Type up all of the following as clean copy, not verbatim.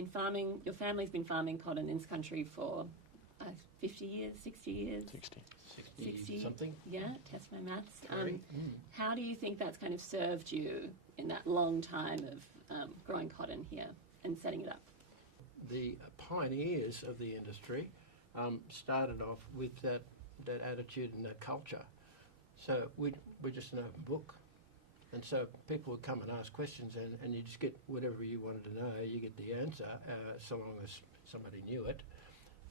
In farming, your family's been farming cotton in this country for 50 years, 60 years? 60 something. Yeah, test my maths. Correct. How do you think that's kind of served you in that long time of growing cotton here and setting it up? The pioneers of the industry started off with that attitude and that culture. So we're just an open book. And so people would come and ask questions, and you just get whatever you wanted to know. You get the answer, so long as somebody knew it.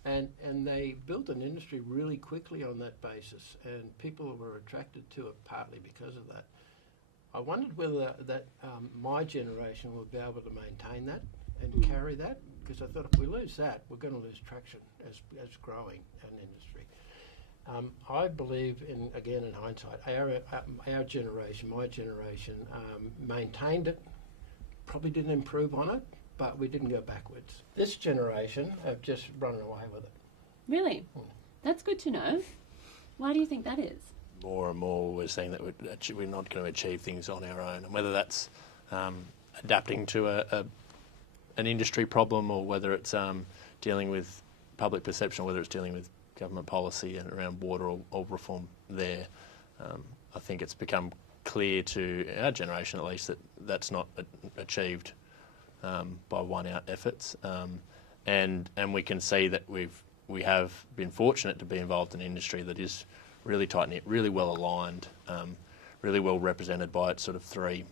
And they built an industry really quickly on that basis, and people were attracted to it partly because of that. I wondered whether that my generation would be able to maintain that and carry that, because I thought if we lose that, we're going to lose traction as growing an industry. I believe again in hindsight, our generation, my generation, maintained it, probably didn't improve on it, but we didn't go backwards. This generation have just run away with it. Really? That's good to know. Why do you think that is? More and more we're seeing that we're not going to achieve things on our own, and whether that's adapting to an industry problem, or whether it's dealing with public perception, or whether it's dealing with government policy and around water or reform there. I think it's become clear to our generation, at least, that that's not achieved by one-out efforts, and we can see that we have been fortunate to be involved in an industry that is really tight-knit, really well aligned, really well represented by its sort of three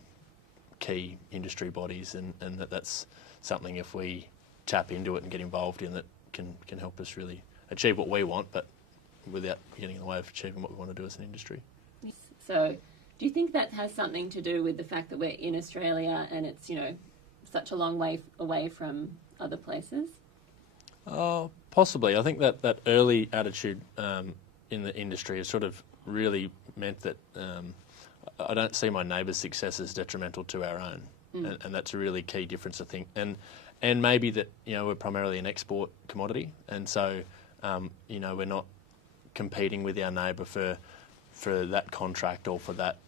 key industry bodies, and that's something, if we tap into it and get involved in it, can help us really achieve what we want, but without getting in the way of achieving what we want to do as an industry. So do you think that has something to do with the fact that we're in Australia and it's, such a long way away from other places? Possibly. I think that early attitude in the industry has sort of really meant that I don't see my neighbour's success as detrimental to our own, and that's a really key difference, I think. And maybe that we're primarily an export commodity, and so we're not competing with our neighbour for that contract or for that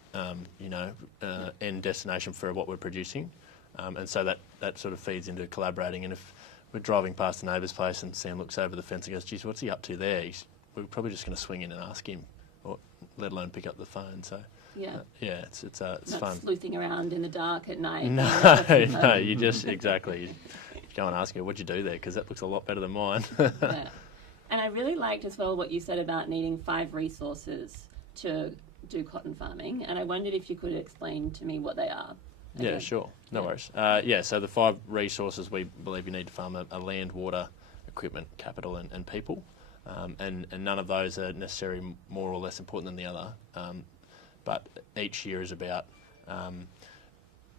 end destination for what we're producing, and so that sort of feeds into collaborating. And if we're driving past a neighbour's place and Sam looks over the fence and goes, "Geez, what's he up to there?" We're probably just going to swing in and ask him, or let alone pick up the phone. So it's not fun. Sleuthing around in the dark at night. No, you just exactly. You go and ask him, "What'd you do there?" Because that looks a lot better than mine. Yeah. And I really liked as well what you said about needing 5 resources to do cotton farming, and I wondered if you could explain to me what they are. Yeah, sure. No worries. So the 5 resources we believe you need to farm are land, water, equipment, capital, and people. And none of those are necessarily more or less important than the other. But each year is about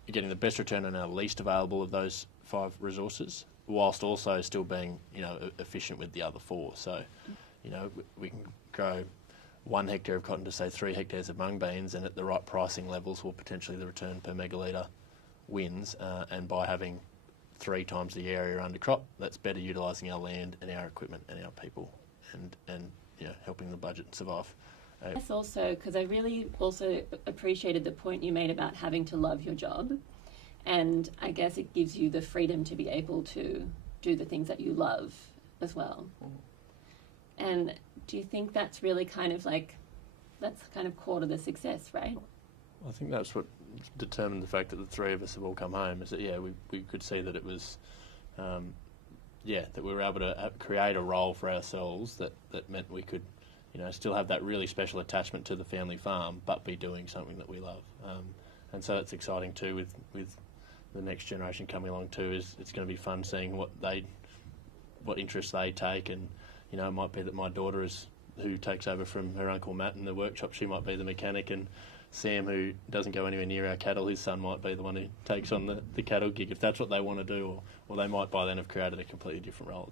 getting the best return on our least available of those 5 resources, whilst also still being, efficient with the other 4. So, we can grow 1 hectare of cotton to, say, 3 hectares of mung beans, and at the right pricing levels will potentially the return per megalitre wins. And by having 3 times the area under crop, that's better utilising our land and our equipment and our people, and helping the budget survive. Yes, also, because I really also appreciated the point you made about having to love your job. And I guess it gives you the freedom to be able to do the things that you love as well. And do you think that's really that's kind of core to the success, right? I think that's what determined the fact that the 3 of us have all come home, is that, we could see that it was, that we were able to create a role for ourselves that meant we could, still have that really special attachment to the family farm, but be doing something that we love. And so it's exciting too with the next generation coming along too. It's going to be fun seeing what interests they take, and it might be that my daughter who takes over from her uncle Matt in the workshop, she might be the mechanic, and Sam, who doesn't go anywhere near our cattle, his son might be the one who takes on the cattle gig, if that's what they want to do, or they might by then have created a completely different role.